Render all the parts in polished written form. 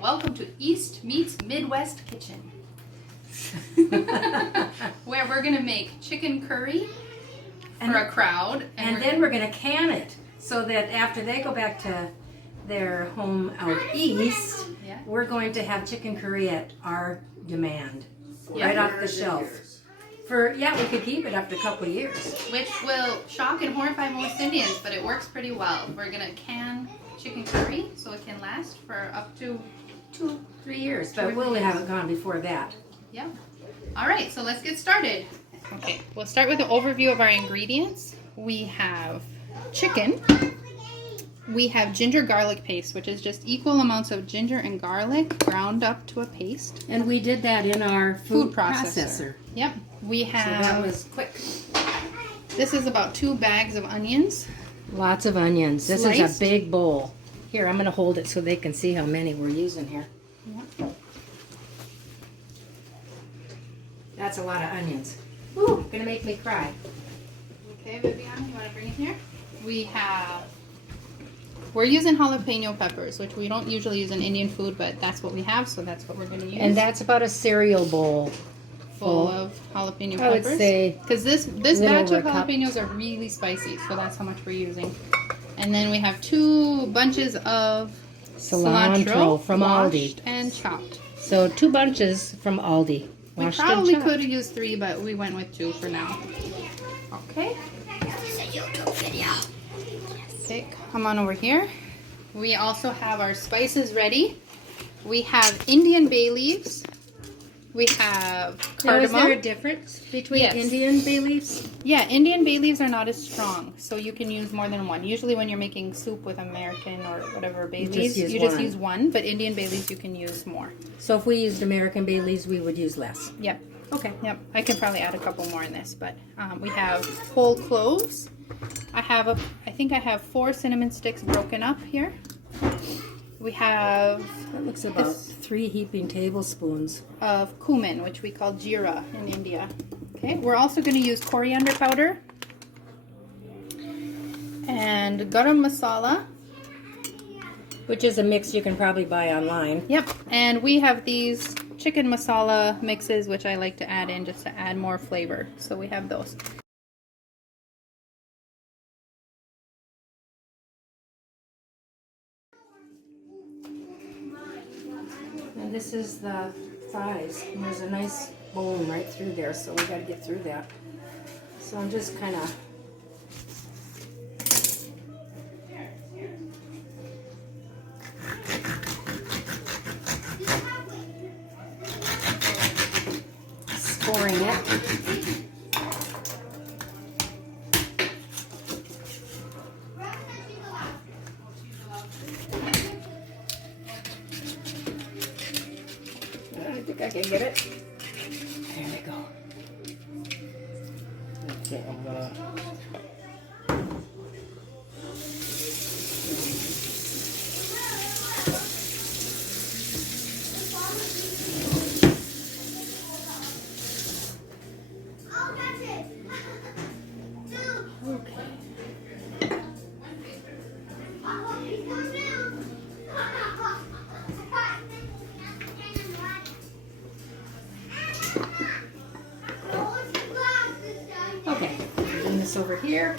and welcome to East Meets Midwest Kitchen. Where we're gonna make chicken curry for a crowd. And then we're gonna can it so that after they go back to their home out east, we're going to have chicken curry at our demand, right off the shelf. We could keep it up to a couple of years. Which will shock and horrify most Indians, but it works pretty well. We're gonna can chicken curry so it can last for up to 2-3 years, but we'll have it gone before that. Yeah. All right, so let's get started. Okay, we'll start with an overview of our ingredients. We have chicken. We have ginger garlic paste, which is just equal amounts of ginger and garlic ground up to a paste. And we did that in our food processor. Yep. We have. So that was quick. This is about 2 bags of onions. Lots of onions. This Sliced. is a big bowl. Here, I'm going to hold it so they can see how many we're using here. Yep. That's a lot of onions. Ooh, gonna make me cry. Okay, Vivian, you want to bring it here? We're using jalapeno peppers, which we don't usually use in Indian food, but that's what we have, so that's what we're going to use. And that's about a cereal bowl full of jalapeno peppers. I would say, because this batch of jalapenos are really spicy, so that's how much we're using. And then we have 2 bunches of cilantro from Aldi and chopped. So 2 bunches from Aldi. We probably could have used 3, but we went with 2 for now. Okay. It's a YouTube video. Okay, come on over here. We also have our spices ready. We have Indian bay leaves. We have cardamom. Is there a difference between Indian bay leaves? Yeah, Indian bay leaves are not as strong, so you can use more than one. Usually when you're making soup with American or whatever bay leaves, you just use one, but Indian bay leaves you can use more. So if we used American bay leaves, we would use less? Yep. Okay. Yep, I can probably add a couple more in this, but we have whole cloves. I think I have 4 cinnamon sticks broken up here. We have... That looks about 3 heaping tablespoons. Of cumin, which we call jeera in India. Okay, we're also going to use coriander powder. And garam masala. Which is a mix you can probably buy online. Yep, and we have these chicken masala mixes, which I like to add in just to add more flavor. So we have those. And this is the thighs. And there's a nice bone right through there, so we got to get through that. So I'm just kind of scoring it. I think I can get it. There we go. Okay, I'm gonna... Okay, bring this over here.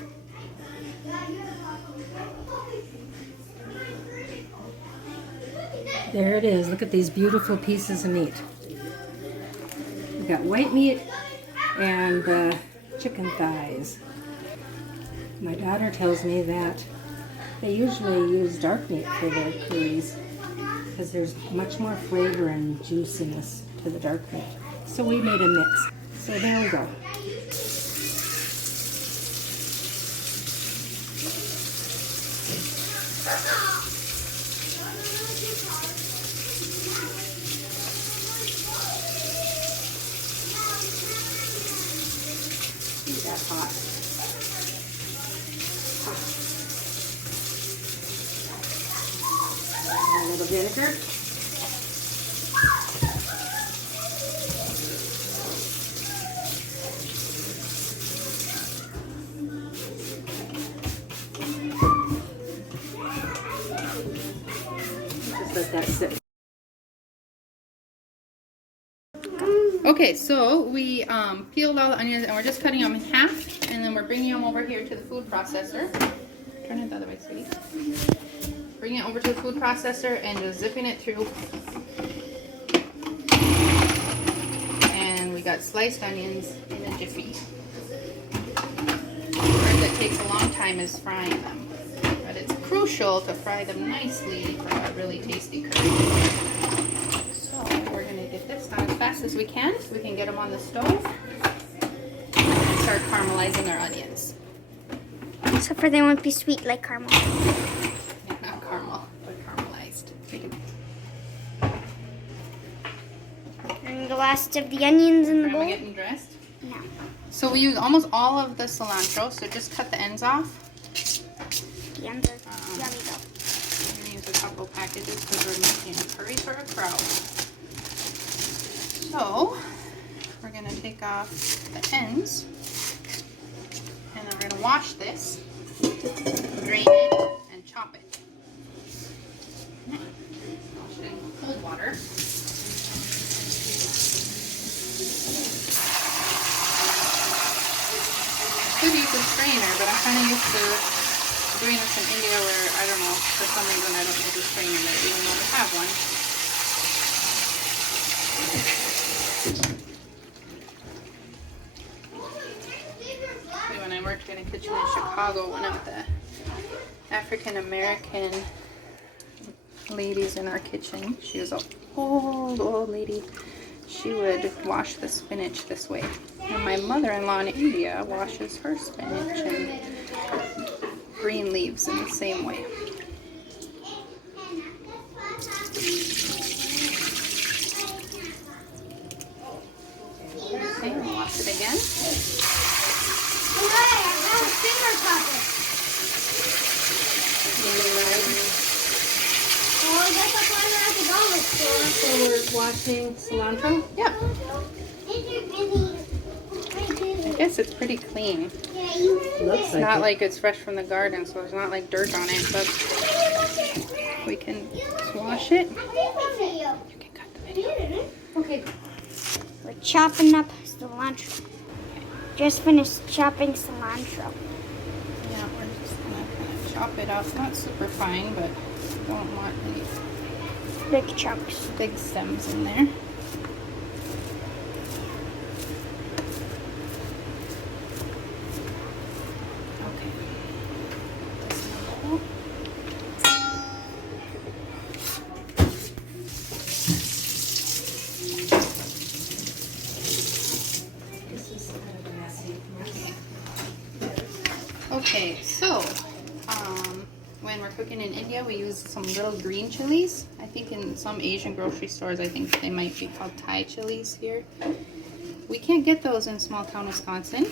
There it is. Look at these beautiful pieces of meat. We've got white meat and chicken thighs. My daughter tells me that they usually use dark meat for their curries because there's much more flavor and juiciness to the dark meat. So we made a mix. So there we go. That's hot. A little vinegar. Just let that sit Okay, so we peeled all the onions and we're just cutting them in half, and then we're bringing them over here to the food processor. Turn it the other way, sweetie. Bring it over to the food processor and just zipping it through. And we got sliced onions in a jiffy. The part that takes a long time is frying them, but it's crucial to fry them nicely for a really tasty curry. So we're going to get this done as fast as we can so we can get them on the stove and start caramelizing our onions. So for they won't be sweet like caramel. Yeah, not caramel, but caramelized. And the last of the onions in the Grandma bowl. getting dressed? No. So we use almost all of the cilantro, so just cut the ends off. The ends are yummy though. I'm going to use a couple packages because we're making a curry for a crowd. So we're going to take off the ends, and then we're going to wash this, drain it, and chop it. Wash it in cold water. Could use a strainer, but I'm kind of used to doing this in India where, I don't know, for some reason I don't use a strainer there, even though we have one. When I worked in a kitchen in Chicago, one of the African American ladies in our kitchen, she was an old lady, she would wash the spinach this way. And my mother-in-law in India washes her spinach and green leaves in the same way. Okay, and wash it again. So we're washing cilantro? Yeah. I guess it's pretty clean. Looks It's not like it's fresh from the garden, so there's not like dirt on it, but we can wash it. You can cut the video. Okay. We're chopping up cilantro. Just finished chopping cilantro. Yeah, we're just gonna kind of chop it off. Not super fine, but don't want any Big chunks. big stems in there. Okay. This one. This is kind of messy. Okay, so when we're cooking in India, we use some little green chilies. I think in some Asian grocery stores, I think they might be called Thai chilies here. We can't get those in small town Wisconsin,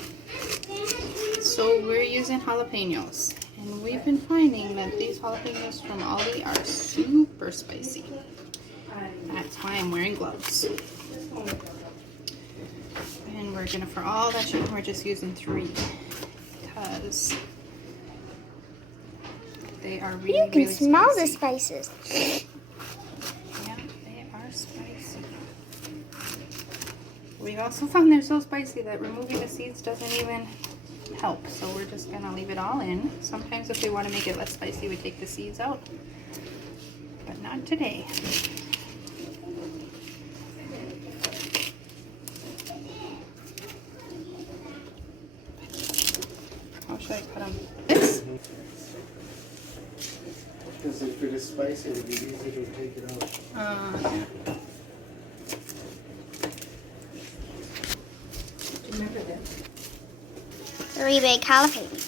so we're using jalapenos. And we've been finding that these jalapenos from Aldi are super spicy. That's why I'm wearing gloves. And we're gonna, for all that chicken, we're just using 3 because they are really, You can really smell spicy. the spices. Yeah, they are spicy. We've also found they're so spicy that removing the seeds doesn't even help. So we're just gonna leave it all in. Sometimes if we want to make it less spicy, we take the seeds out. But not today. How should I cut them? This? Because if it is spicy, it would be easy to take it out. Remember that. 3 big jalapenos.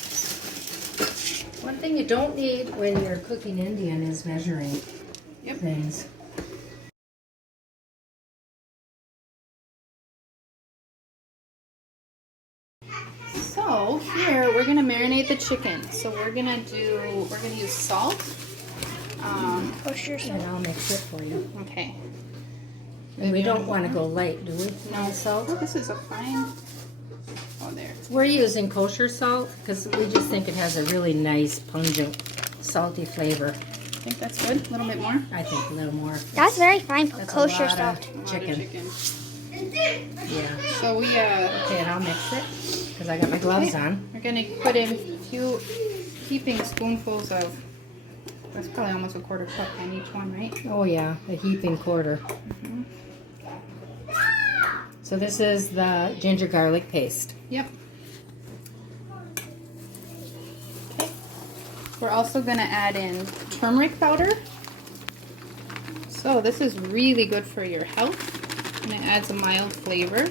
One thing you don't need when you're cooking Indian is measuring Yep. things. So here we're gonna marinate the chicken. So we're gonna use salt. Kosher And I'll mix it for you. Okay. And we don't want to go light, do we? No salt. This is a fine. Oh, there. We're using kosher salt because we just think it has a really nice, pungent, salty flavor. I think that's good. A little bit more. I think a little more. That's very fine for That's a kosher lot of salt. A lot of chicken. chicken. Yeah. So we Okay, and I'll mix it because I got my gloves on. we're gonna put in a few heaping spoonfuls of. That's probably almost a quarter cup on each one, right? Oh yeah, a heaping quarter. So this is the ginger garlic paste. Yep. Okay. We're also gonna add in turmeric powder. So this is really good for your health, and it adds a mild flavor.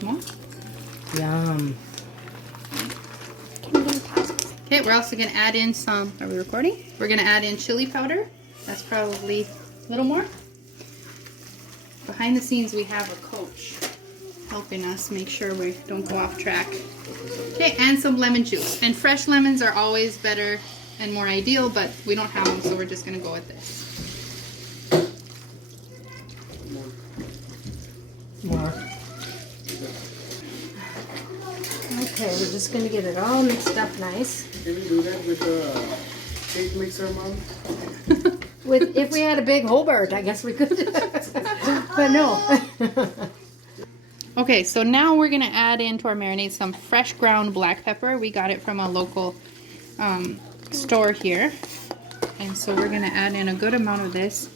Come on. Yum. Okay, we're also gonna add in some. Are we recording? We're gonna add in chili powder. That's probably a little more. Behind the scenes, we have a coach helping us make sure we don't go off track. Okay, and some lemon juice. And fresh lemons are always better and more ideal, but we don't have them, so we're just gonna go with this. More. Okay, we're just going to get it all mixed up nice. Can you do that with a cake mixer, Mom? If we had a big Hobart, I guess we could. But no. Okay, so now we're gonna add into our marinade some fresh ground black pepper. We got it from a local store here. And so we're gonna add in a good amount of this.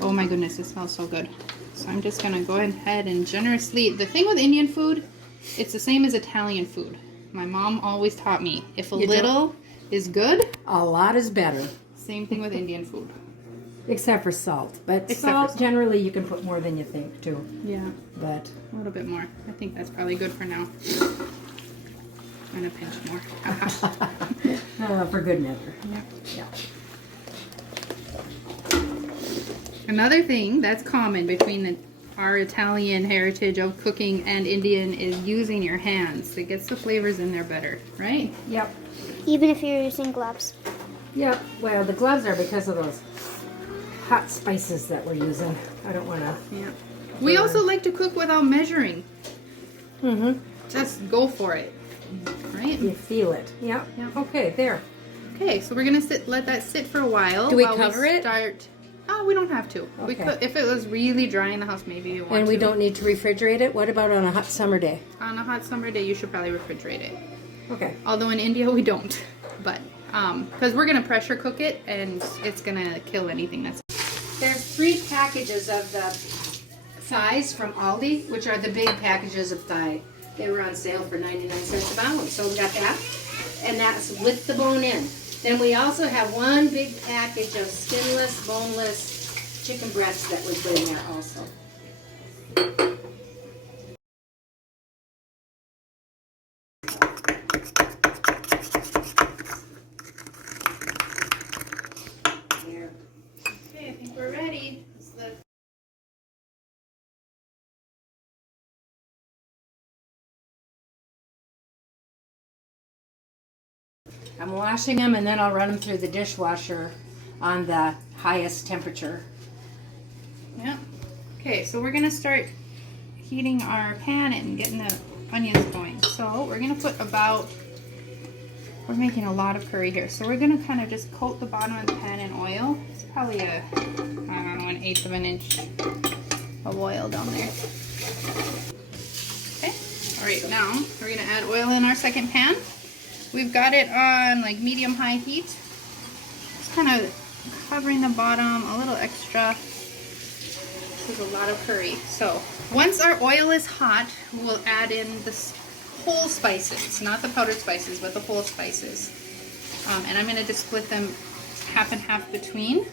Oh my goodness, it smells so good. So I'm just gonna go ahead and generously, the thing with Indian food, it's the same as Italian food. My mom always taught me, if a little is good, A lot is better. same thing with Indian food. Except for salt. But Except for salt, salt. generally, you can put more than you think, too. Yeah, But a little bit more. I think that's probably good for now. And a pinch more. for good measure. Yep. Yeah. Another thing that's common between our Italian heritage of cooking and Indian is using your hands. It gets the flavors in there better, right? Yep. Even if you're using gloves. Yep. Well, the gloves are because of those hot spices that we're using. I don't want to. Yeah. We also like to cook without measuring. Mm-hmm. Just go for it, right? You feel it. Yep. Yep. Okay, there. Okay, so we're gonna let that sit for a while. Do we while cover it? Oh, we don't have to. We Okay. could, if it was really dry in the house, maybe we want And we to. don't need to refrigerate it? What about on a hot summer day? On a hot summer day, you should probably refrigerate it. Okay. Although in India we don't, but because we're gonna pressure cook it and it's gonna kill anything that's. There's 3 packages of the thighs from Aldi, which are the big packages of thigh. They were on sale for 99 cents a pound, so we got that. And that's with the bone in. Then we also have 1 big package of skinless, boneless chicken breasts that we put in there also. Here. Okay, I think we're ready. I'm washing them and then I'll run them through the dishwasher on the highest temperature. Yeah. Okay, so we're gonna start heating our pan and getting the onions going. So we're gonna put we're making a lot of curry here. So we're gonna kind of just coat the bottom of the pan in oil. It's probably I don't know, 1/8 of an inch of oil down there. Okay, all right, now we're gonna add oil in our second pan. We've got it on like medium-high heat. Just kind of covering the bottom a little extra. This is a lot of curry. So once our oil is hot, we'll add in the whole spices, not the powdered spices, but the whole spices. And I'm going to just split them half and half between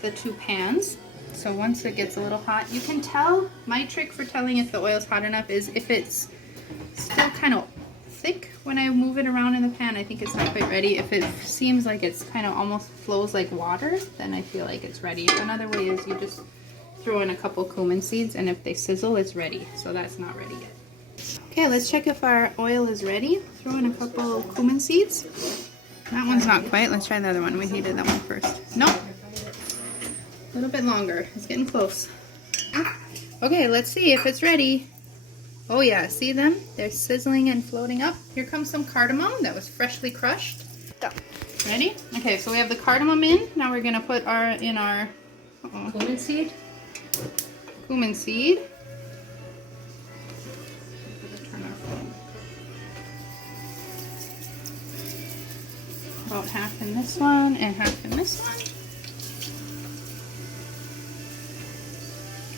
the 2 pans. So once it gets a little hot, you can tell. My trick for telling if the oil is hot enough is if it's still kind of thick when I move it around in the pan, I think it's not quite ready. If it seems like it's kind of almost flows like water, then I feel like it's ready. Another way is you just throw in a couple cumin seeds, and if they sizzle, it's ready. So that's not ready yet. Okay, let's check if our oil is ready. Throw in a couple cumin seeds. That one's not quite. Let's try the other one. We heated that one first. Nope. A little bit longer. It's getting close. Okay, let's see if it's ready. Oh yeah, see them? They're sizzling and floating up. Here comes some cardamom that was freshly crushed. Go. Ready? Okay, so we have the cardamom in. Now we're gonna put in our Uh-oh. Cumin seed. Cumin seed. Turn our phone. About half in this one and half in this one.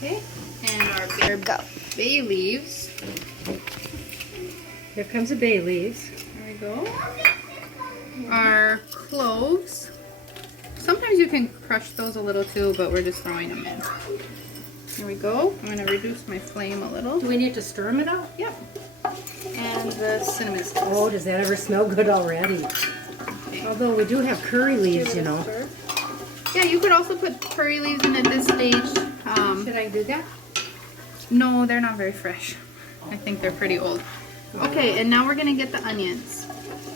Okay, and our bay leaves. Here comes the bay leaves. There we go. Our cloves. Sometimes you can crush those a little too, but we're just throwing them in. Here we go. I'm going to reduce my flame a little. Do we need to stir them at all? Yep. And the cinnamon sticks. Oh, does that ever smell good already? Okay. Although we do have curry leaves, you know. Stir. Yeah, you could also put curry leaves in at this stage. Should I do that? No, they're not very fresh. I think they're pretty old. Okay, and now we're going to get the onions.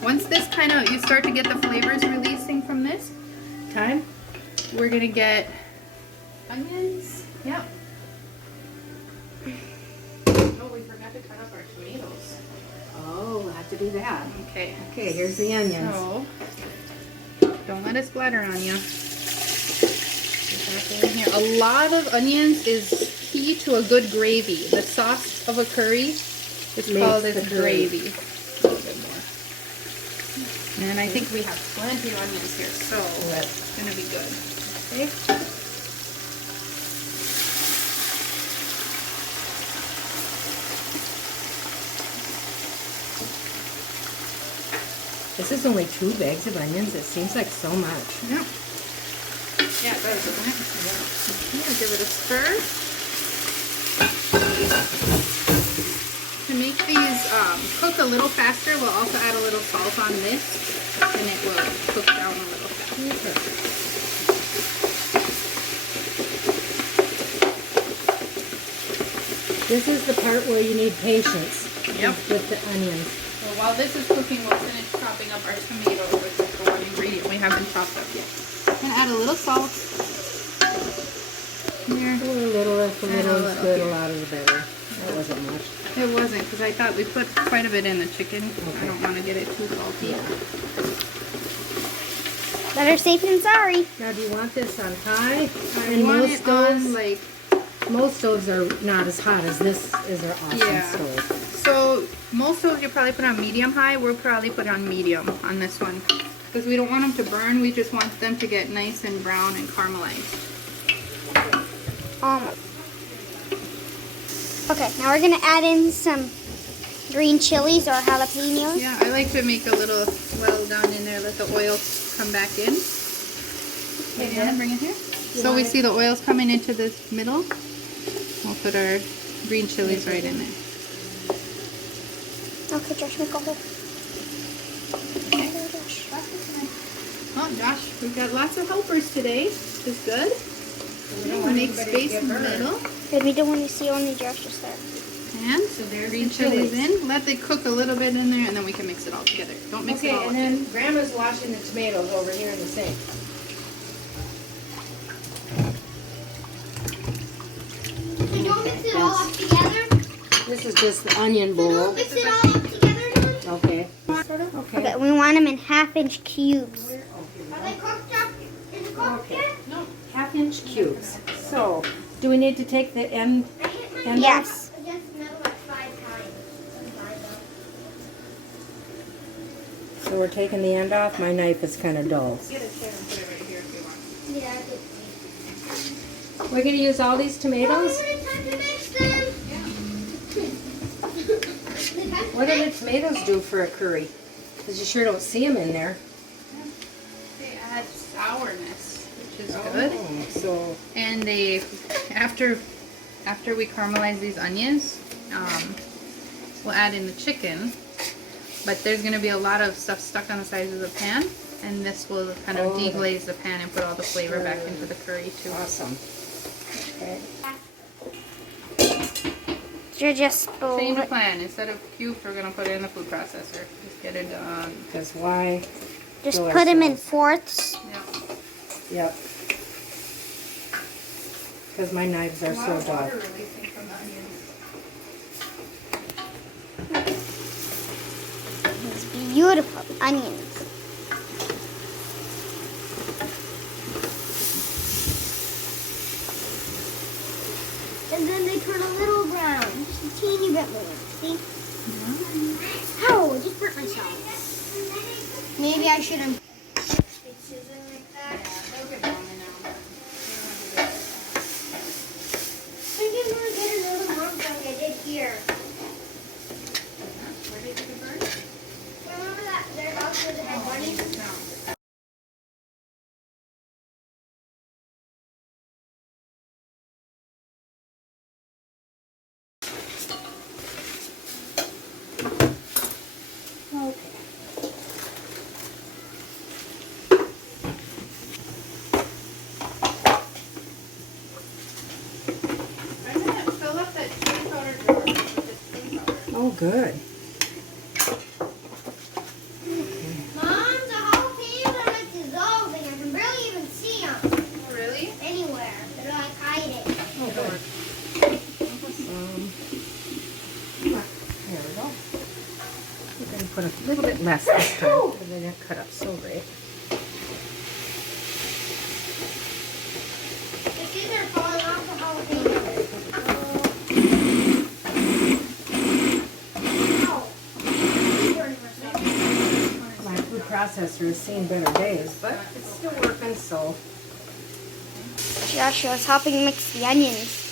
Once this kind of, you start to get the flavors releasing from this, Time? we're going to get onions. Yep. Oh, we forgot to cut up our tomatoes. Oh, we'll have to do that. Okay. Okay, here's the onions. So, don't let it splatter on you. In here. A lot of onions is key to a good gravy. The sauce of a curry is called its gravy. A little bit more. And I think we have plenty of onions here, so it's going to be good. Okay. This is only 2 bags of onions. It seems like so much. Yeah. Yeah, it does, doesn't it? Yeah. Okay, give it a stir. To make these cook a little faster, we'll also add a little salt on this, and it will cook down a little faster. This is the part where you need patience with the onions. So while this is cooking, we'll finish chopping up our tomatoes, which is the one ingredient we haven't chopped up yet. I'm going to add a little salt. Here. A little is good, here. a lot is better. That wasn't much. It wasn't, because I thought we put quite a bit in the chicken. Okay. I don't want to get it too salty. Better safe than sorry. Now, do you want this on high? I And want most it stoves, on, like, most stoves are not as hot as this is our awesome Yeah. stove. so most stoves you probably put on medium high. We'll probably put on medium on this one. Because we don't want them to burn. We just want them to get nice and brown and caramelized. Okay, now we're gonna add in some green chilies or jalapenos. Yeah, I like to make a little well down in there. Let the oil come back in. Okay, you want to bring it here? So we see the oils coming into the middle. We'll put our green chilies right in there. Okay, Josh, make a hole. Okay. Oh, Josh, we've got lots of helpers today, which is good. We'll make space in the middle. Good, we don't want to see only Josh just there. And so there's green chilies in. Let it cook a little bit in there, and then we can mix it all together. Don't mix it all Okay, up. and then Grandma's washing the tomatoes over here in the sink. So don't mix it all up together? This is just the onion bowl. Mix it all up together? Okay. Okay, we want them in half-inch cubes. Are they cooked up? Is it cooked Okay. yet? No. Half-inch cubes. So, do we need to take the end off? Yes. Against the metal like 5 times. So we're taking the end off. My knife is kind of dull. Get a chair and put it right here if you want. Yeah, I We're going to use all these tomatoes? time to mix them. What do the tomatoes do for a curry? Because you sure don't see them in there. They add sourness, which is good. Oh, so And they, after we caramelize these onions, we'll add in the chicken. But there's going to be a lot of stuff stuck on the sides of the pan, and this will kind of deglaze the pan and put all the flavor back into the curry too. awesome. Okay. You're just Change of plan. Instead of cubes, we're going to put it in the food processor. Just get it done. Because why? Just Kill put them in ourselves. fourths. Yeah. Yep. Because my knives are so dull. releasing from the onions. It's beautiful onions. turn a little brown. Just a teeny bit more. See? Ow, I just burnt myself. Maybe I shouldn't. Here. Where did you burn? Remember that their house where they had bunnies? I'm gonna fill up that chili powder drawer with this chili powder. Oh, good. Mom, the jalapenos are like dissolving. I can barely even see them Oh, really? anywhere. They're like hiding. Oh, good. There we go. We're going to put a little bit less this time because they didn't cut up so great. The kids are falling off the jalapenos. Ow. Burn myself. My food processor has seen better days, but it's still working, so. Joshua's helping mix the onions.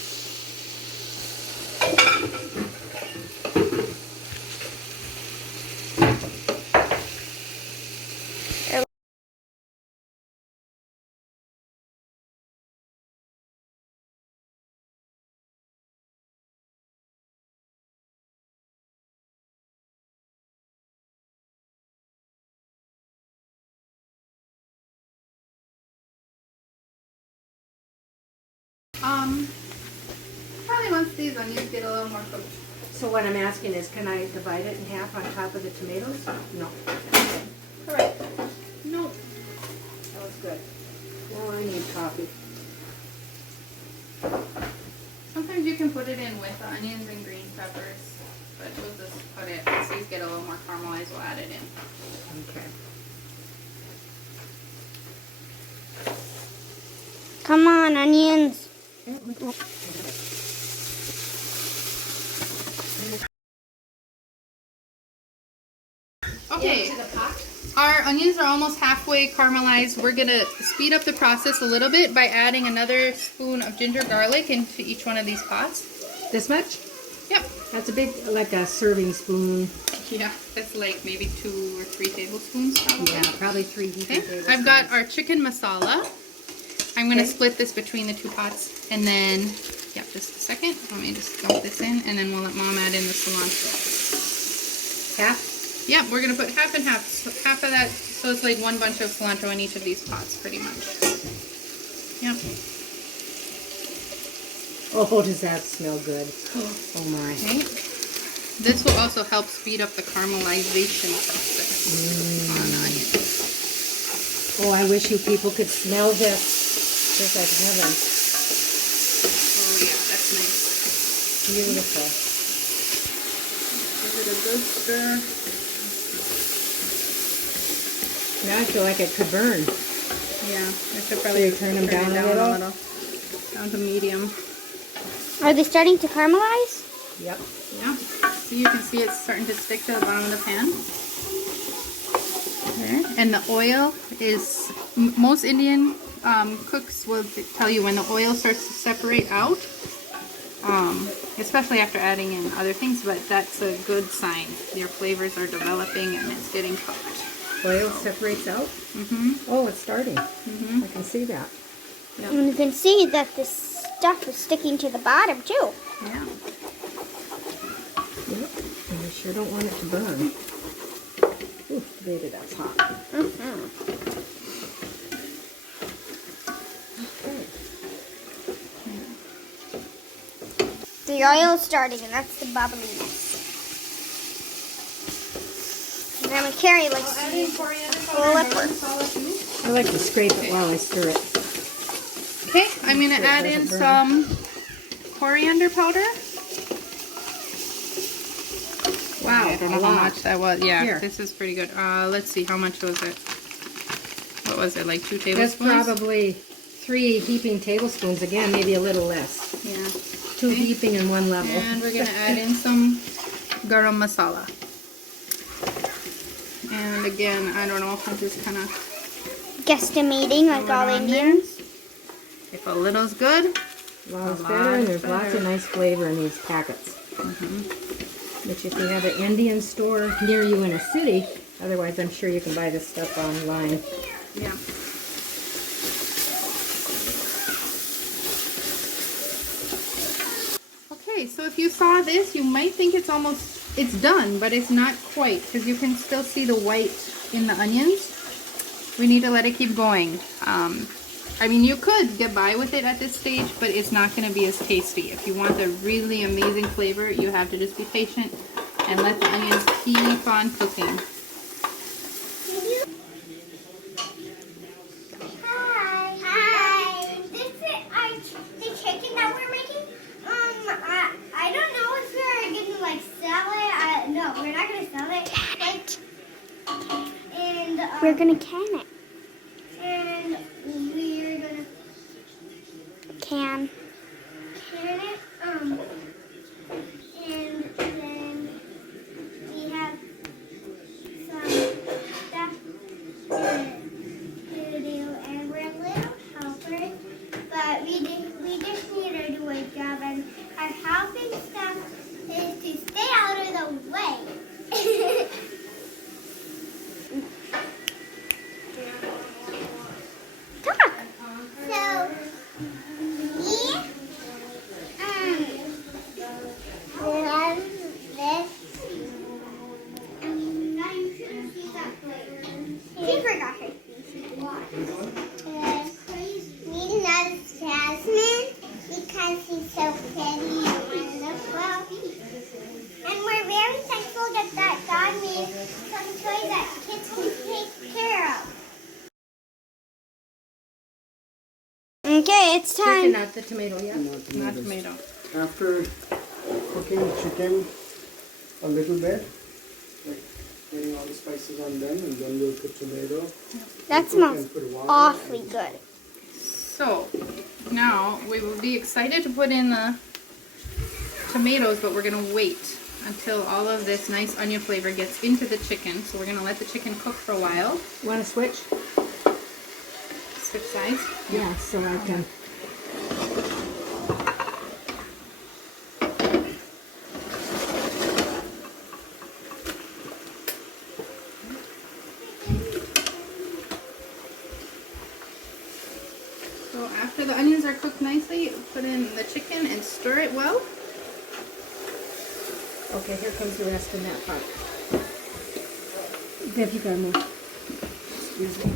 Probably once these onions get a little more cooked. So what I'm asking is, can I divide it in half on top of the tomatoes? No. Correct. No. That was good. Now I need coffee. Sometimes you can put it in with the onions and green peppers, but we'll just put it, once these get a little more caramelized, we'll add it in. Okay. Come on, onions. Okay, our onions are almost halfway caramelized. We're gonna speed up the process a little bit by adding another spoon of ginger garlic into each one of these pots. This much? Yep. That's a big, like a serving spoon. Yeah, that's like maybe 2 or 3 tablespoons probably. Yeah, probably 3 heaping Okay, tablespoons. I've got our chicken masala. I'm gonna Okay. split this between the 2 pots, and then, yeah, just a second. Let me just dump this in, and then we'll let Mom add in the cilantro. Half? Yeah, we're gonna put half and half. So half of that, so it's like 1 bunch of cilantro in each of these pots, pretty much. Yep. Oh, does that smell good? Oh my. Okay. This will also help speed up the caramelization process on onions. Oh, I wish you people could smell this. It's like heaven. Oh yeah, that's nice. Beautiful. Give it a good stir. Now I feel like it could burn. Yeah, I should probably turn them down it a little? down to medium. Are they starting to caramelize? Yep. Yeah. So you can see it's starting to stick to the bottom of the pan. There. And the oil is, most Indian cooks will tell you when the oil starts to separate out, especially after adding in other things, but that's a good sign. Your flavors are developing and it's getting cooked. Oil separates out? Mm-hmm. Oh, it's starting. Mm-hmm. I can see that. And you can see that this stuff is sticking to the bottom too. Yeah. Yep. And you sure don't want it to burn. Ooh, baby, that's hot. Mm-hmm. Okay. The oil is starting, and that's the bubbliness. Grandma Carrie likes to use flipper. I like to scrape it while I stir it. Okay, I'm going to Sure it add in doesn't burn. some coriander powder. Wow, I don't know a how lot. much that was. Yeah, Here. this is pretty good. Let's see, how much was it? What was it, like 2 That's tablespoons? probably 3 heaping tablespoons. Again, maybe a little less. Yeah. Two heaping in one level. And we're going to add in some garam masala. And again, I don't know, I'm just kind of Guesstimating like all Indians. if a little's good. A lot is A better, lot and is there's lots of better. nice flavor in these packets. But if you have an Indian store near you in a city, otherwise I'm sure you can buy this stuff online. Yeah. Okay, so if you saw this, you might think it's done, but it's not quite, because you can still see the white in the onions. We need to let it keep going. I mean, you could get by with it at this stage, but it's not going to be as tasty. If you want the really amazing flavor, you have to just be patient and let the onions keep on cooking. Hi. Hi. This is the chicken that we're making. I don't know if we're gonna like sell it. No, we're not gonna sell it. And We're gonna can it. and we're gonna Can. can it. And then we have some stuff to do, and we're little helpers, but we just need to do a job, and our helping stuff is to stay out of the way. Talk. So, we have this. Now you shouldn't see that plate. She forgot her species. Why? We love Jasmine because she's so pretty and wonderful. And we're very thankful that God made some toys that kids can take care of. Okay, it's Chicken, time. not the tomato yet. Not tomato. After cooking chicken a little bit, like getting all the spices on them, and then we'll put tomato. That Cook smells and put water awfully and- good. So, now we will be excited to put in the tomatoes, but we're going to wait until all of this nice onion flavor gets into the chicken. So we're going to let the chicken cook for a while. Want to switch? Switch sides. Yeah, so I can. So after the onions are cooked nicely, put in the chicken and stir it well. Okay, here comes the rest in that part. Viv, you got more. Excuse me.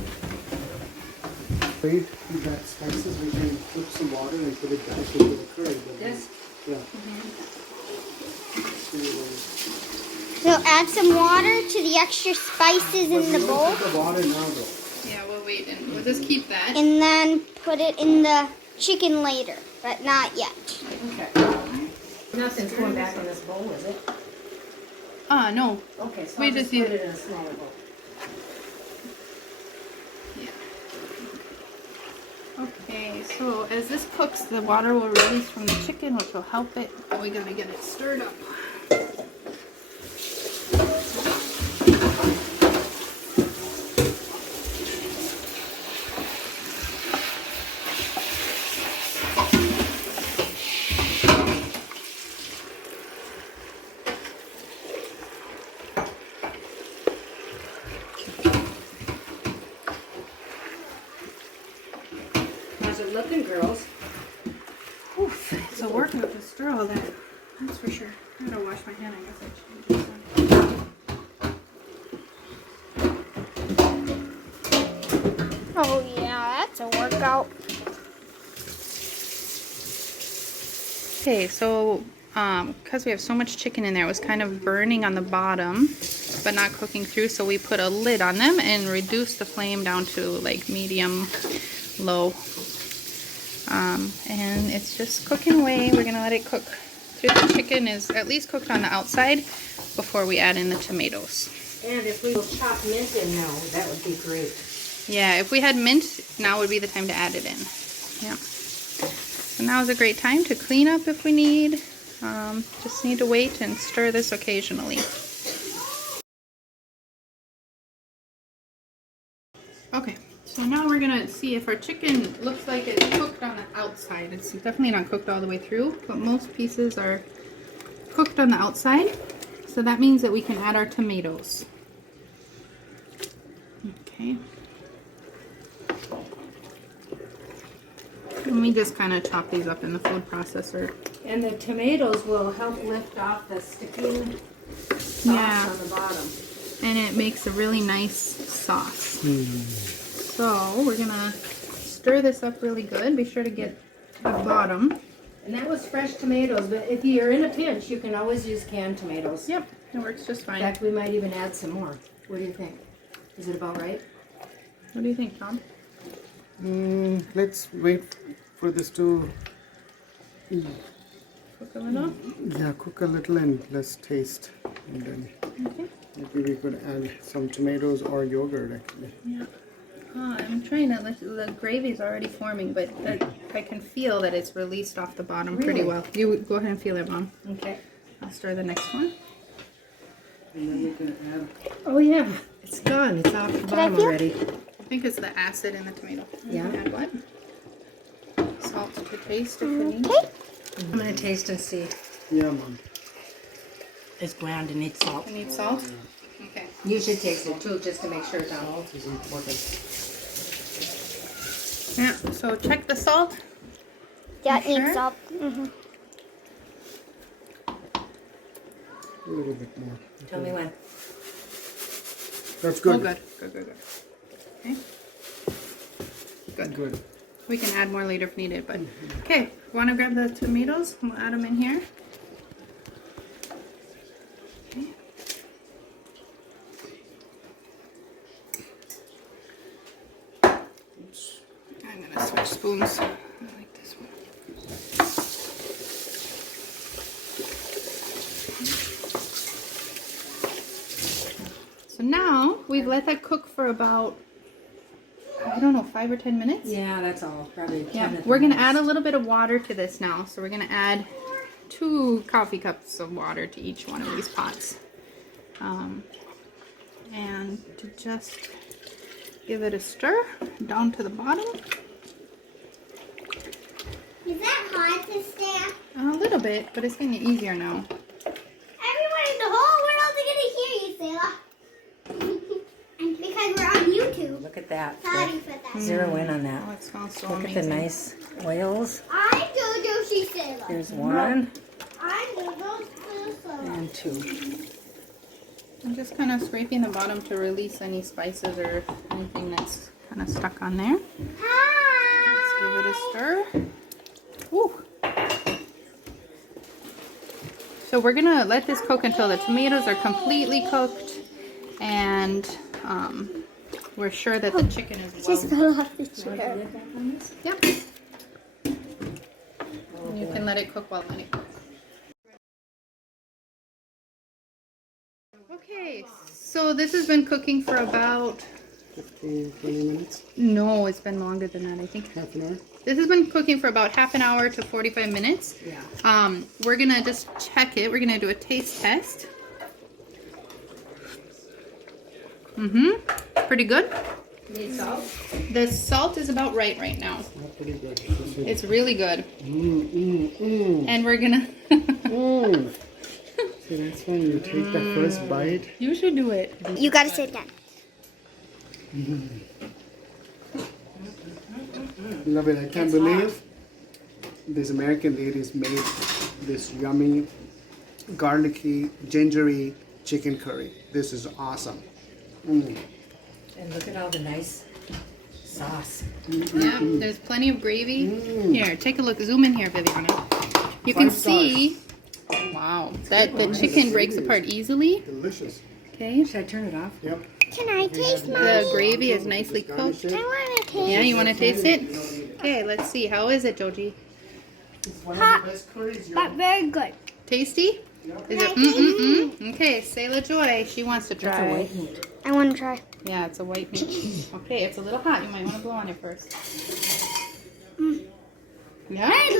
Wait, with that spices, we can put some water and put it back into the curry. But This? Yeah. So add some water to the extra spices in the bowl. Put the water now, though. Yeah, we'll wait and we'll just keep that. And then put it in the chicken later, but not yet. Okay. Nothing's going back in this bowl, is it? No. Okay, so We I'll just just use- put it in a smaller bowl. Okay, so as this cooks, the water will release from the chicken, which will help it, but we gotta get it stirred up. How's it looking, girls? Oof, it's a workout to stir all that. That's for sure. I gotta wash my hand, I guess I should. Oh yeah, that's a workout. Okay, so because we have so much chicken in there, it was kind of burning on the bottom, but not cooking through, so we put a lid on them and reduced the flame down to like medium low. And it's just cooking away. We're gonna let it cook through. The chicken is at least cooked on the outside before we add in the tomatoes. And if we will chop mint in now, that would be great. Yeah, if we had mint, now would be the time to add it in. Yeah. So now is a great time to clean up if we need. Just need to wait and stir this occasionally. Okay, so now we're gonna see if our chicken looks like it's cooked on the outside. It's definitely not cooked all the way through, but most pieces are cooked on the outside. So that means that we can add our tomatoes. Okay. Let me just kind of chop these up in the food processor. And the tomatoes will help lift off the sticking sauce on the bottom. And it makes a really nice sauce. So we're gonna stir this up really good. Be sure to get the bottom. And that was fresh tomatoes, but if you're in a pinch, you can always use canned tomatoes. Yep, it works just In fine. fact, we might even add some more. What do you think? Is it about right? What do you think, Tom? Let's wait for this to Cook a little? cook a little and let's taste. And then Okay. maybe we could add some tomatoes or yogurt actually. Yeah. I'm trying to, the gravy's already forming, but I can feel that it's released off the bottom pretty Really? well. You go ahead and feel it, Mom. Okay. I'll stir the next one. And then we can add Oh yeah, it's gone. It's off the bottom feel? already. I think it's the acid in the tomato. Yeah. You can add what? Salt to taste if we need. I'm gonna taste and see. Mom. It's ground and needs salt. You need salt? Okay. You should taste it too, just to make sure it's on. Salt is important. Yeah, so check the salt. Yeah, You sure? needs salt. A little bit more. Tell me when. That's Oh, good. good. Good. Okay. Good. We can add more later if needed, but okay. Want to grab the tomatoes? We'll add them in here. Okay. I'm gonna switch spoons. I like this one. So now we've let that cook for about, I don't know, 5 or 10 minutes. Yeah, that's all. Probably 10 Yeah, at the we're gonna most. add a little bit of water to this now. So we're gonna add 2 coffee cups of water to each one of these pots. And to just give it a stir down to the bottom. Is that hard to stand? A little bit, but it's getting easier now. Everyone in the whole world is gonna hear you, Selah. Because we're on YouTube. Look at that. Sorry for that. Zero in on that. Oh, it smells so Look amazing. at the nice oils. I'm Jojo, she's Selah. There's one I'm Jojo, she's Selah. and 2. I'm just kind of scraping the bottom to release any spices or anything that's kind of stuck on there. Let's give it a stir. Woo. So we're gonna let this cook until the tomatoes are completely cooked and we're sure that the chicken is Just well. fell off the chair. Yep. And you can let it cook while it cooks. Okay, so this has been cooking for about, 15, 20 minutes, no, it's been longer than that, I think. half an hour. This has been cooking for about half an hour to 45 minutes. Yeah. We're gonna just check it. We're gonna do a taste test. Pretty good. Need salt? The salt is about right now. Not pretty good. It's really good. And we're gonna... So that's when you take the first bite. You should do it. You gotta sit down. Love it. I can't believe these American ladies made this yummy, garlicky, gingery chicken curry. This is awesome. And look at all the nice sauce. Yeah, there's plenty of gravy. Here, take a look. Zoom in here, Viviana. You can 5 stars. see, wow, that the chicken breaks apart easily. Delicious. Okay, Should I turn it off? Yep. Can I taste mine? the gravy is nicely cooked. I wanna taste. Yeah, you want to taste it? Okay, let's see. How is it, Joji? It's one of the best curries. But very good. Tasty? Is it Okay, Selah Joy, she wants to That's a try. white meat. I wanna try. Yeah, it's a white meat. Okay, it's a little hot. You might want to blow on it first. Yeah? I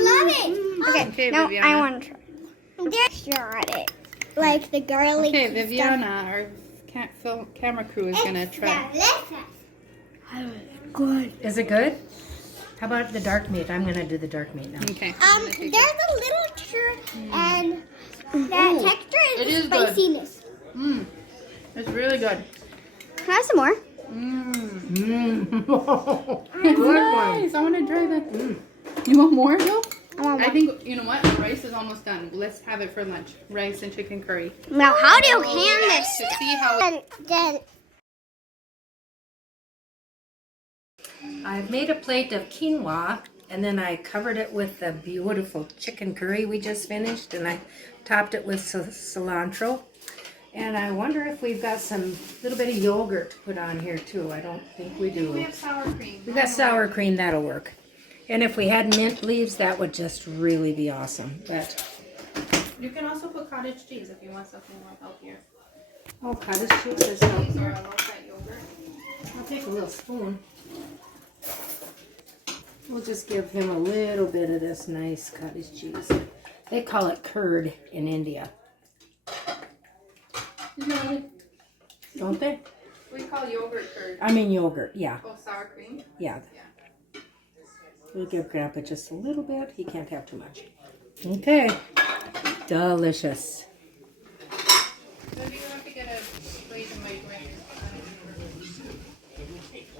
Okay, No, Viviana. I want to try. There's sure on it. Like the garlic. Okay, stuff. Viviana, our camera crew is gonna try. Good. Is it good? How about the dark meat? I'm gonna do the dark meat now. Okay. There's a little texture and that texture it is is good. spiciness. It's really good. Can I have some more? Good Nice. I want to try that. You want more though? I want I more. think you know what. The rice is almost done. Let's have it for lunch. Rice and chicken curry. Now, how do you hand To this? see how. Then I've made a plate of quinoa, and then I covered it with the beautiful chicken curry we just finished, and I topped it with cilantro. And I wonder if we've got some little bit of yogurt to put on here too. I don't think we do. We have sour cream. We got sour cream, that'll work. And if we had mint leaves, that would just really be awesome. But You can also put cottage cheese if you want something more healthier. oh, cottage cheese is Cheese or healthier. a low-fat yogurt. I'll take a little spoon. We'll just give him a little bit of this nice cottage cheese. They call it curd in India. Don't they? We call yogurt curd. I mean yogurt, yeah. Oh, sour cream. Yeah. We'll give Grandpa just a little bit. He can't have too much. Okay. Delicious. So do you have to get a plate and microwave?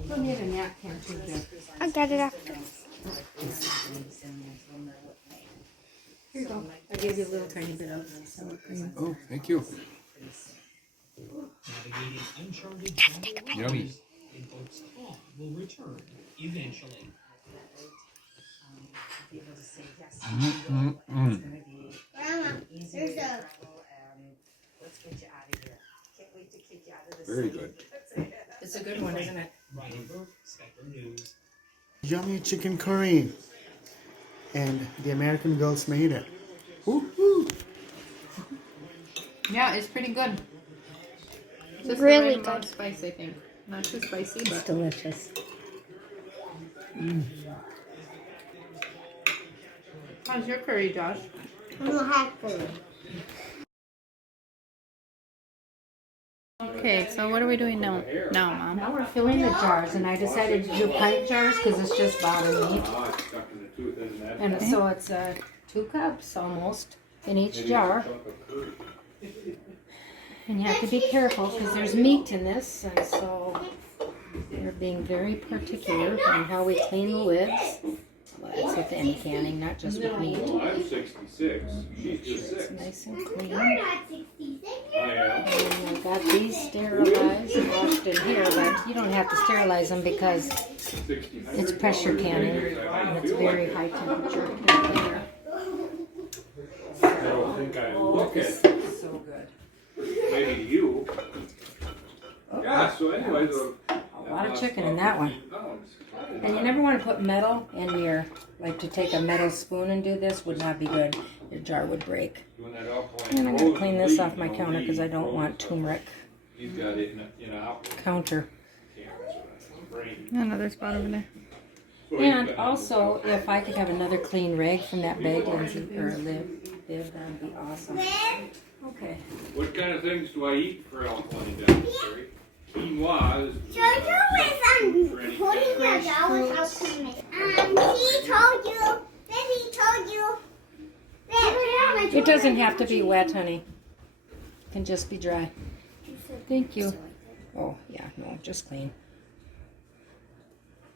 We'll need a napkin too, Jeff. I'll get it after. Here you go. I gave you a little tiny bit of sour cream. Oh, thank you. Yummy. Very good. It's a good one, isn't it? Yummy chicken curry. And the American girls made it. Woo-hoo. Yeah, it's pretty good. Just Really the right amount good. of spice, I think. Not too spicy, It's but delicious. how's your curry, Josh? Okay, so what are we doing now, Mom? Now we're filling the jars, and I decided to do pint jars because it's just bottom meat. And so it's 2 cups almost in each jar. And you have to be careful because there's meat in this, and so we're being very particular on how we clean the lids. Well, that's with any canning, not just with meat. I'm 66. She's just It's 6. nice and clean. I am. And I've got these sterilized and washed in here, but you don't have to sterilize them because 69. it's pressure canning and it's very high temperature in there. I don't think I look at So good. maybe you. Yeah, so anyways, A lot of chicken in that one. And you never want to put metal in your, like to take a metal spoon and do this would not be good. Your jar would break. And I'm going to clean this off my counter because I don't want turmeric He's got it in a counter. Another spot over there. And also, if I could have another clean rag from that bag, Lindsay, or lid, that'd be awesome. Okay. What kind of things do I eat for alkaline dietary? Quinoa is Jojo is putting your dollars out to me. He told you. Baby told you. It doesn't have to be wet, honey. It can just be dry. Thank you. Oh, yeah, no, just clean.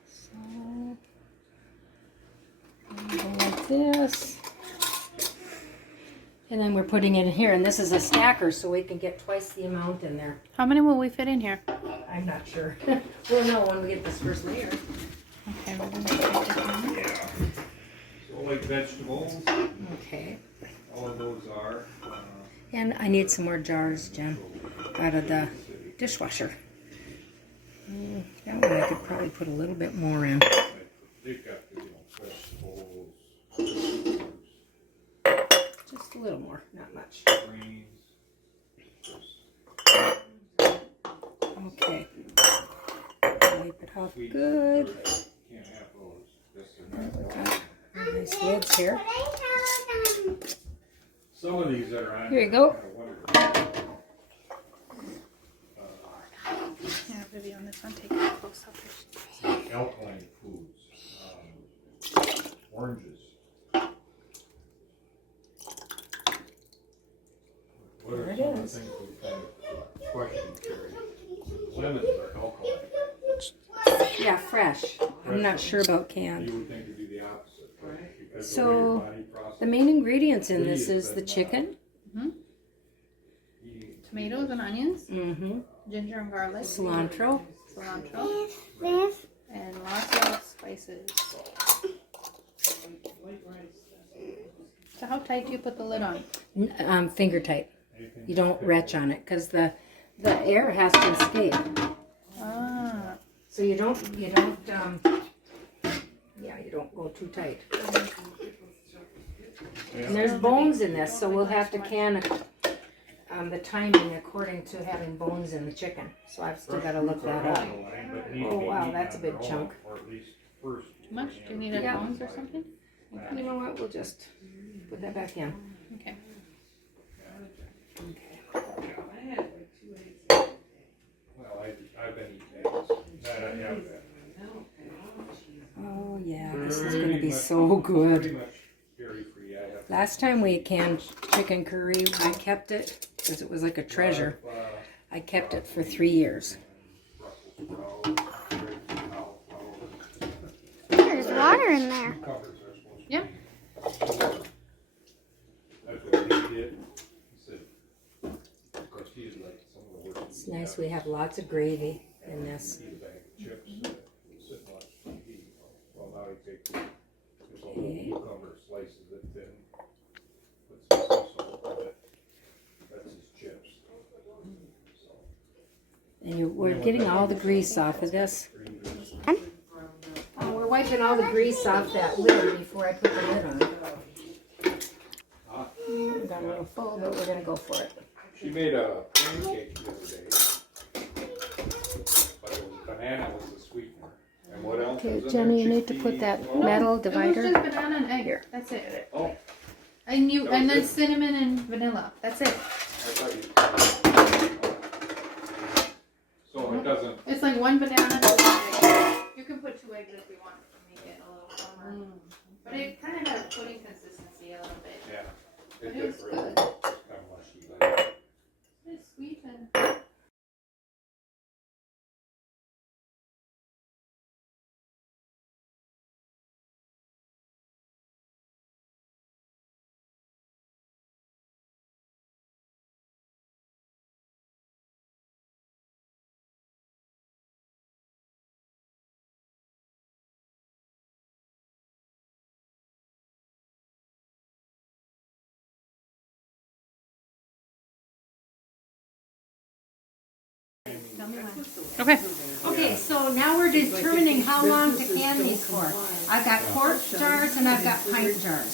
So, go like this. And then we're putting it in here, and this is a stacker, so we can get twice the amount in there. How many will we fit in here? I'm not sure. We'll know when we get this first layer. Okay, we're gonna take this one. yeah. So like vegetables, Okay. all of those are. And I need some more jars, Jen, out of the dishwasher. That one I could probably put a little bit more in. They've got vegetables, Just a little more, not much. greens. Okay. Wipe it off good. Can't have those. That's Got nice lids here. But I have Some of these that are on. Here you go. Yeah, Vivi, on this one, take it close up. Alkaline foods, oranges. What There are it some of the is. things we kind of questioned, Carrie? Lemons are alkaline. Yeah, fresh. I'm not sure about You canned. would think it'd be the opposite, right? Because the way So, your body processes the main ingredients in this is the chicken. Tomatoes and onions, Mm-hmm. ginger and garlic, Cilantro. and lots of spices. So how tight do you put the lid on? Finger tight. You don't retch on it because the air has to escape. Ah. So you don't go too tight. And there's bones in this, so we'll have to can the timing according to having bones in the chicken. So I've still got to look that up. Oh wow, that's a big chunk. Too much? Do you need a bones or something? You know what? We'll just put that back in. Okay. Well, I've been eating eggs. That I have been. Oh yeah, this is going to be so good. Pretty much dairy-free. I have Last time we canned chicken curry, I kept it because it was like a treasure. I kept it for 3 years. There's water in there. Yeah. That's what he did. He said, of course, he is like some of the worst. It's nice we have lots of gravy in this. Eat a bag of chips, sit and watch TV. Well, now he takes his little cucumber, slices it thin, puts some sea salt on it. That's his chips. And we're getting all the grease off of this. We're wiping all the grease off that lid before I put the lid on. We got a little full, but we're going to go for it. She made a pancake the other day, but it was banana was the sweetener. And what else Okay, was in Jenny, there? you need to put that metal It was divider. just banana and egg. That's it. Oh, And That and was then it? cinnamon and vanilla. That's it. I thought you. So it doesn't. It's like one banana and 1 egg. You can put 2 eggs if you want to make it a little firmer. But it kind of has pudding consistency a little bit. Yeah. But It it did was really. good. Kind of mushy, but. It's sweet and okay. Okay, so now we're determining how long to can these for. I've got quart jars and I've got pint jars.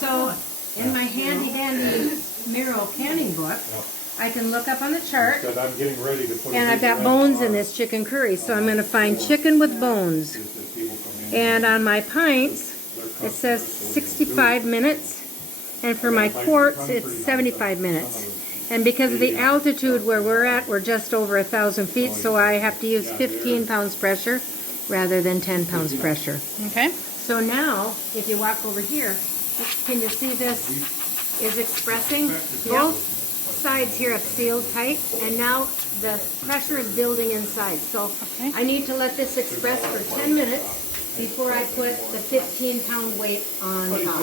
So in my handy dandy Miro canning book, I can look up on the chart, Because I'm getting ready to put. and I've got bones in this chicken curry. So I'm going to find chicken with bones. And on my pints, it says 65 minutes. And for my quarts, it's 75 minutes. And because of the altitude where we're at, we're just over 1,000 feet, so I have to use 15 pounds pressure rather than 10 pounds pressure. Okay. So now, if you walk over here, can you see this is expressing? Both sides here have sealed tight, and now the pressure is building inside. So I need to let this express for 10 minutes before I put the 15-pound weight on top.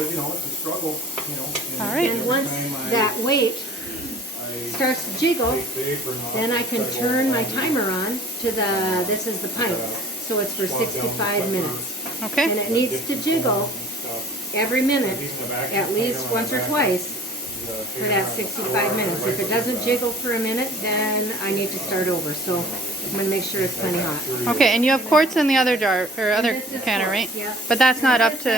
All right. And once that weight starts to jiggle, then I can turn my timer on to this is the pint. So it's for 65 minutes. And Okay. it needs to jiggle every minute, at least once or twice, for that 65 minutes. If it doesn't jiggle for a minute, then I need to start over. So I'm going to make sure it's plenty hot. Okay, and you have quarts in the other jar or other This is canner, quarts, right? yeah. But that's not up to.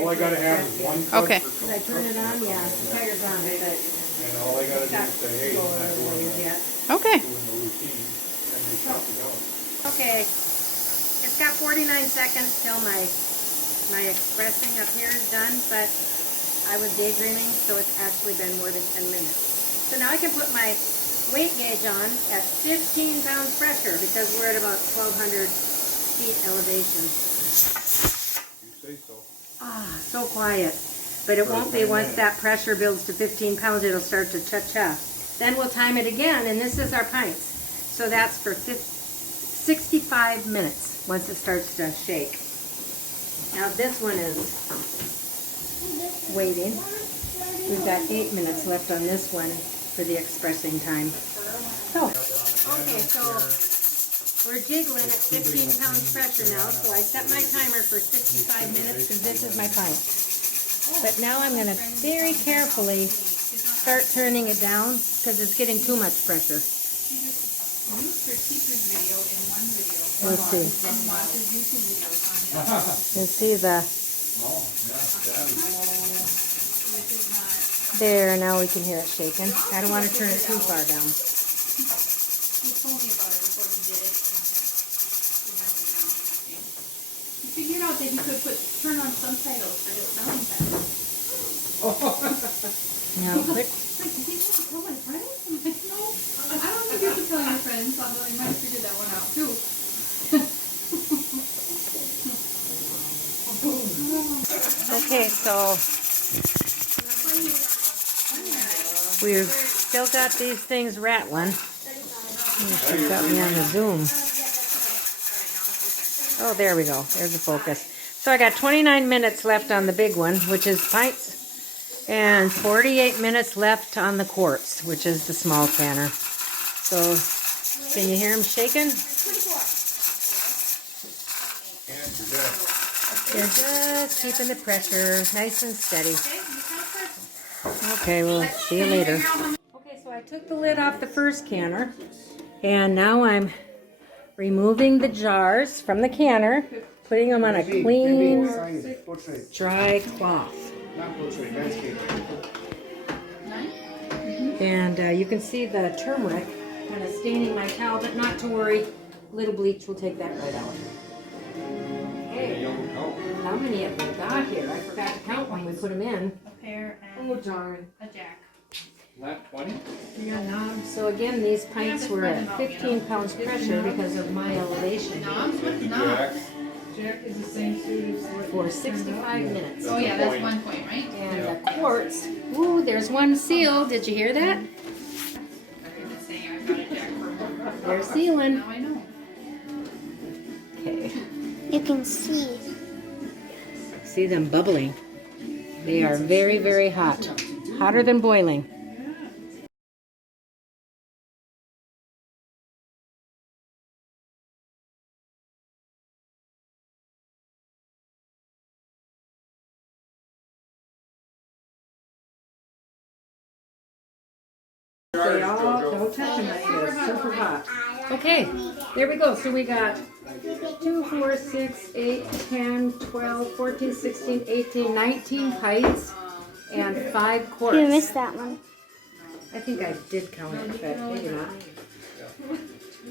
All I gotta have is one. Okay. Did I turn it on? Yeah, the tiger's on, but And all I gotta do is say, hey, I'm not doing yet. Okay. the routine, and we start to go. Okay, it's got 49 seconds till my expressing up here is done, but I was daydreaming, so it's actually been more than 10 minutes. So now I can put my weight gauge on at 15 pounds pressure because we're at about 1,200 feet elevation. You say so. Ah, so quiet. But it won't be once that pressure builds to 15 pounds, it'll start to cha-cha. Then we'll time it again, and this is our pints. So that's for 65 minutes once it starts to shake. Now this one is waiting. We've got 8 minutes left on this one for the expressing time. So, okay, so we're jiggling at 15 pounds pressure now, so I set my timer for 65 minutes because this is my pint. But now I'm going to very carefully start turning it down because it's getting too much pressure. Let's see. Let's see the... There, now we can hear it shaking. I don't want to turn it too far down. He told me about it before he did it. He figured out that he could turn on subtitles for his spelling test. Now, click. Like, did he have to tell my friends? I'm like, no. I don't think you should tell your friends, although they might figure that one out too. Okay, so we've still got these things rattling. She got me on the Zoom. Oh, there we go. There's the focus. So I got 29 minutes left on the big one, which is pints, and 48 minutes left on the quarts, which is the small canner. So, can you hear them shaking? They're just keeping the pressure nice and steady. Okay, we'll see you later. Okay, so I took the lid off the first canner, and now I'm removing the jars from the canner, putting them on a clean, dry cloth. And you can see the turmeric kind of staining my towel, but not to worry, a little bleach will take that right out. Okay, how many have we got here? I forgot to count when we put them in. A pear and Oh darn. a jack. Not 20? So again, these pints were at 15 pounds pressure because of my elevation Jack. for 65 minutes. Oh yeah, that's 1 point, right? And the quarts, ooh, there's one seal. Did you hear that? I've been saying I got a jack for They're sealing. now I know. Okay. You can see. See them bubbling. They are very, very hot. Hotter than boiling. They all don't touch them like this. Super hot. Okay, there we go. So we got 2, 4, 6, 8, 10, 12, 14, 16, 18, 19 pints and 5 quarts. You missed that one. I think I did count it, but maybe not.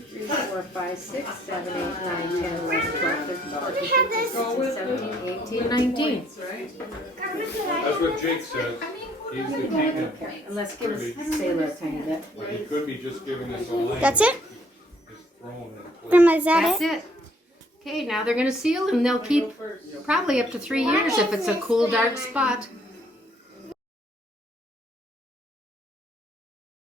3, 4, 5, 6, 7, 8, 9, 10, 11, 12, 13, 14, 15, 16, 17, 18, 19. That's what Jake says. He's the king. Let's give us Sailor a tiny bit. He could be just giving us a line. That's it? Just throwing it. Grandma, is that That's it? it. Okay, now they're going to seal and they'll keep probably up to 3 years if it's a cool, dark spot.